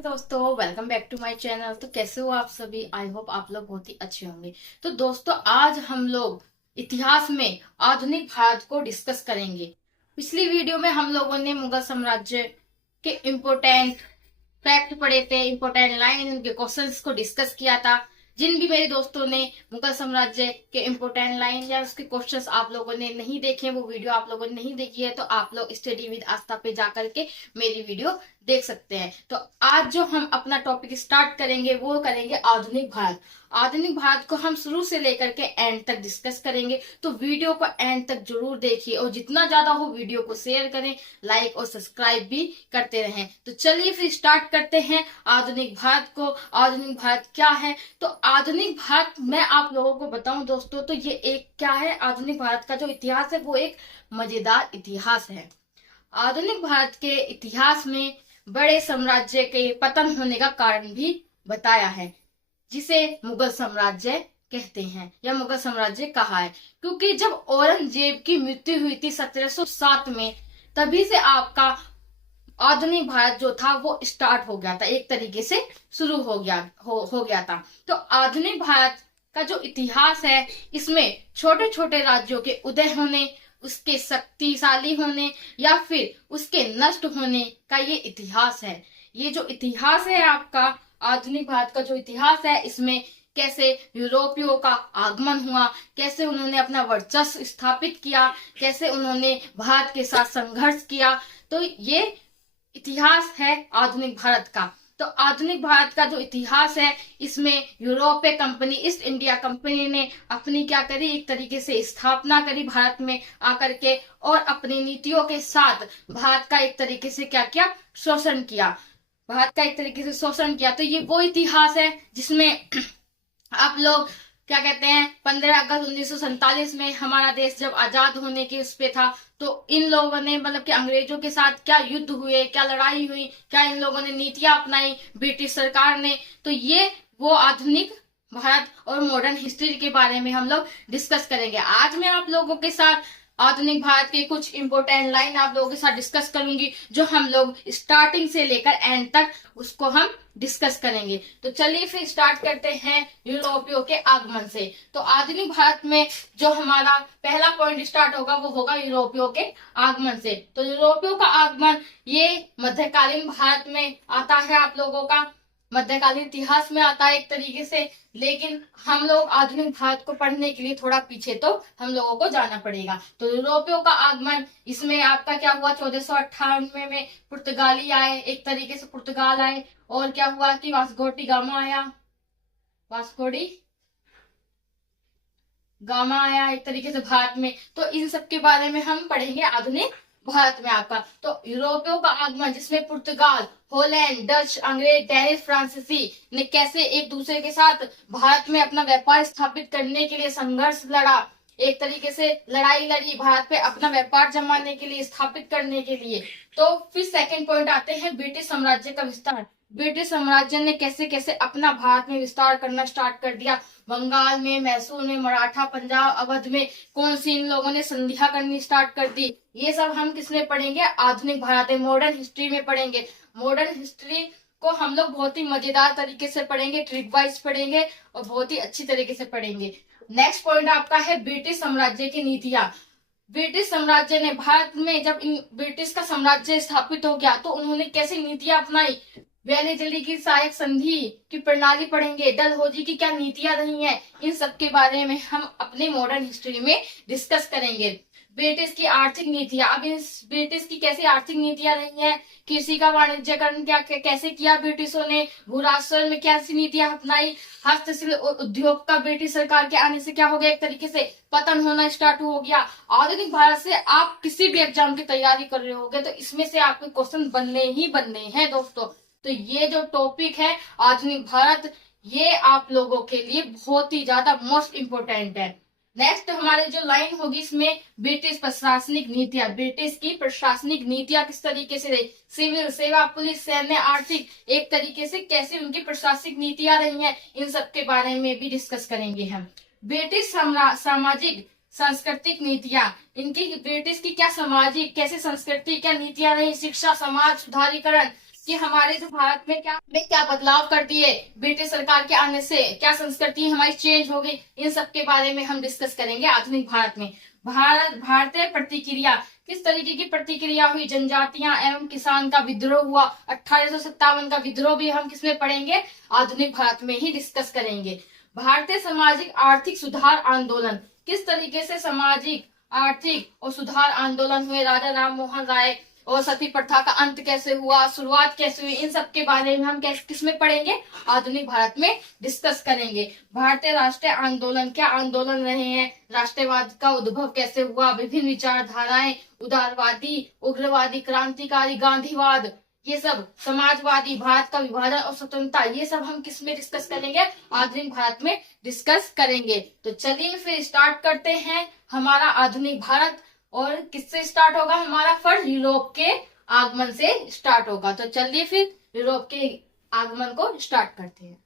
Hello दोस्तों, welcome back to my channel. तो कैसे हो आप सभी? आई होप आप लोग बहुत ही अच्छे होंगे। तो दोस्तों, आज हम लोग इतिहास में आधुनिक भारत को डिस्कस करेंगे। पिछली वीडियो में हम लोगों ने मुगल साम्राज्य के इम्पोर्टेंट फैक्ट पढ़े थे, इम्पोर्टेंट लाइन, उनके क्वेश्चंस को डिस्कस किया था। जिन भी मेरे दोस्तों ने मुगल साम्राज्य के इम्पोर्टेंट लाइन या उसके क्वेश्चंस आप लोगों ने नहीं देखे, वो वीडियो आप लोगों ने नहीं देखी है, तो आप लोग स्टडी विद आस्था पे जाकर के मेरी वीडियो देख सकते हैं। तो आज जो हम अपना टॉपिक स्टार्ट करेंगे वो करेंगे आधुनिक भारत। आधुनिक भारत को हम शुरू से लेकर के एंड तक डिस्कस करेंगे, तो वीडियो को एंड तक जरूर देखिए और जितना ज्यादा हो वीडियो को शेयर करें, लाइक और सब्सक्राइब भी करते रहें। तो चलिए फिर स्टार्ट करते हैं आधुनिक भारत को। आधुनिक भारत क्या है? तो आधुनिक भारत मैं आप लोगों को बताऊं दोस्तों, तो ये एक क्या है, आधुनिक भारत का जो इतिहास है वो एक मजेदार इतिहास है। आधुनिक भारत के इतिहास में बड़े साम्राज्य के पतन होने का कारण भी बताया है, जिसे मुगल साम्राज्य कहते हैं या मुगल साम्राज्य कहा है। क्योंकि जब औरंगजेब की मृत्यु हुई थी 1707 में, तभी से आपका आधुनिक भारत जो था वो स्टार्ट हो गया था, एक तरीके से शुरू हो गया था। तो आधुनिक भारत का जो इतिहास है, इसमें छोटे छोटे राज्यों के उदय होने, उसके शक्तिशाली होने या फिर उसके नष्ट होने का ये इतिहास है। ये जो इतिहास है आपका आधुनिक भारत का जो इतिहास है, इसमें कैसे यूरोपियों का आगमन हुआ, कैसे उन्होंने अपना वर्चस्व स्थापित किया, कैसे उन्होंने भारत के साथ संघर्ष किया, तो ये इतिहास है आधुनिक भारत का। तो आधुनिक भारत का जो इतिहास है, इसमें यूरोपीय कंपनी ईस्ट इंडिया कंपनी ने अपनी क्या करी, एक तरीके से स्थापना करी भारत में आकर के, और अपनी नीतियों के साथ भारत का एक तरीके से क्या किया, शोषण किया। भारत का एक तरीके से शोषण किया। तो ये वो इतिहास है जिसमें आप लोग क्या कहते हैं, 15 अगस्त 1947 में हमारा देश जब आजाद होने के उस पे था, तो इन लोगों ने मतलब कि अंग्रेजों के साथ क्या युद्ध हुए, क्या लड़ाई हुई, क्या इन लोगों ने नीतियां अपनाई ब्रिटिश सरकार ने। तो ये वो आधुनिक भारत और मॉडर्न हिस्ट्री के बारे में हम लोग डिस्कस करेंगे। आज मैं आप लोगों के साथ आधुनिक भारत के कुछ इंपोर्टेंट लाइन आप लोगों के साथ डिस्कस करूंगी, जो हम लोग स्टार्टिंग से लेकर एंड तक उसको हम डिस्कस करेंगे। तो चलिए फिर स्टार्ट करते हैं यूरोपियों के आगमन से। तो आधुनिक भारत में जो हमारा पहला पॉइंट स्टार्ट होगा वो होगा यूरोपियों के आगमन से। तो यूरोपियों का आगमन ये मध्यकालीन भारत में आता है, आप लोगों का मध्यकालीन इतिहास में आता है एक तरीके से। लेकिन हम लोग आधुनिक भारत को पढ़ने के लिए थोड़ा पीछे तो हम लोगों को जाना पड़ेगा। तो यूरोपियों का आगमन, इसमें आपका क्या हुआ, 1498 में पुर्तगाली आए, एक तरीके से पुर्तगाल आए, और क्या हुआ कि वास्कोडी गामा आया, वास्कोडी गामा आया एक तरीके से भारत में। तो इन सब के बारे में हम पढ़ेंगे आधुनिक भारत में आपका। तो यूरोपियों का आगमन, जिसमें पुर्तगाल, हॉलैंड, डच, अंग्रेज, डेनिश, फ्रांसीसी ने कैसे एक दूसरे के साथ भारत में अपना व्यापार स्थापित करने के लिए संघर्ष लड़ा, एक तरीके से लड़ाई लड़ी भारत पे अपना व्यापार जमाने के लिए, स्थापित करने के लिए। तो फिर सेकंड पॉइंट आते हैं ब्रिटिश साम्राज्य का विस्तार। ब्रिटिश साम्राज्य ने कैसे कैसे अपना भारत में विस्तार करना स्टार्ट कर दिया। बंगाल में, मैसूर में, मराठा, पंजाब, अवध में कौन सी इन लोगों ने संधियां करनी स्टार्ट कर दी, ये सब हम किसमें पढ़ेंगे, आधुनिक भारत में मॉडर्न हिस्ट्री में पढ़ेंगे। मॉडर्न हिस्ट्री को हम लोग बहुत ही मजेदार तरीके से पढ़ेंगे, ट्रिक वाइज पढ़ेंगे और बहुत ही अच्छी तरीके से पढ़ेंगे। नेक्स्ट पॉइंट आपका है ब्रिटिश साम्राज्य की नीतियां। ब्रिटिश साम्राज्य ने भारत में जब ब्रिटिश का साम्राज्य स्थापित हो गया, तो उन्होंने कैसी नीतियां अपनाई। वैली दिल्ली की सहायक संधि की प्रणाली पढ़ेंगे, डलहौजी की क्या नीतियां रही हैं, इन सब के बारे में हम अपने मॉडर्न हिस्ट्री में डिस्कस करेंगे। ब्रिटिश की आर्थिक नीतियां, अब इस ब्रिटिश की कैसी आर्थिक नीतियां रही हैं, कृषि का वाणिज्यकरण क्या कैसे किया ब्रिटिशों ने, भू राजस्व में कैसी नीतियां अपनाई, हस्तशिल्प उद्योग का ब्रिटिश सरकार के आने से क्या हो गया, एक तरीके से पतन होना स्टार्ट हो गया। आधुनिक भारत से आप किसी भी एग्जाम की तैयारी कर रहे होगे तो इसमें से आपके क्वेश्चन बनने ही बनने हैं दोस्तों। तो ये जो टॉपिक है आधुनिक भारत, ये आप लोगों के लिए बहुत ही ज्यादा मोस्ट इंपोर्टेंट है। नेक्स्ट हमारे जो लाइन होगी, इसमें ब्रिटिश प्रशासनिक नीतियां, ब्रिटिश की प्रशासनिक नीतियां किस तरीके से रही, सिविल सेवा, पुलिस, सैन्य, आर्थिक, एक तरीके से कैसे उनकी प्रशासनिक नीतियां रही हैं, इन सब के बारे में भी डिस्कस करेंगे हम। ब्रिटिश सामाजिक सांस्कृतिक नीतियां, इनकी ब्रिटिश की क्या सामाजिक कैसे संस्कृति क्या नीतियां रही, शिक्षा, समाज सुधारीकरण, कि हमारे जो भारत में क्या बदलाव कर दिए, ब्रिटिश सरकार के आने से क्या संस्कृति हमारी चेंज हो गई, इन सब के बारे में हम डिस्कस करेंगे आधुनिक भारत में। भारतीय प्रतिक्रिया, किस तरीके की प्रतिक्रिया हुई, जनजातियां एवं किसान का विद्रोह हुआ, 1857 का विद्रोह भी हम किसमें पढ़ेंगे, आधुनिक भारत में ही डिस्कस करेंगे। भारतीय सामाजिक आर्थिक सुधार आंदोलन, किस तरीके से सामाजिक आर्थिक और सुधार आंदोलन हुए, राजा राम मोहन राय और सती प्रथा का अंत कैसे हुआ, शुरुआत कैसे हुई, इन सब के बारे में हम किसमें पढ़ेंगे, आधुनिक भारत में डिस्कस करेंगे। भारतीय राष्ट्रीय आंदोलन, क्या आंदोलन रहे हैं, राष्ट्रवाद का उद्भव कैसे हुआ, विभिन्न विचारधाराएं, उदारवादी, उग्रवादी, क्रांतिकारी, गांधीवाद, ये सब, समाजवादी, भारत का विभाजन और स्वतंत्रता, ये सब हम किसमें डिस्कस करेंगे, आधुनिक भारत में डिस्कस करेंगे। तो चलिए फिर स्टार्ट करते हैं हमारा आधुनिक भारत। और किससे स्टार्ट होगा हमारा, फर्स्ट यूरोप के आगमन से स्टार्ट होगा। तो चलिए फिर यूरोप के आगमन को स्टार्ट करते हैं।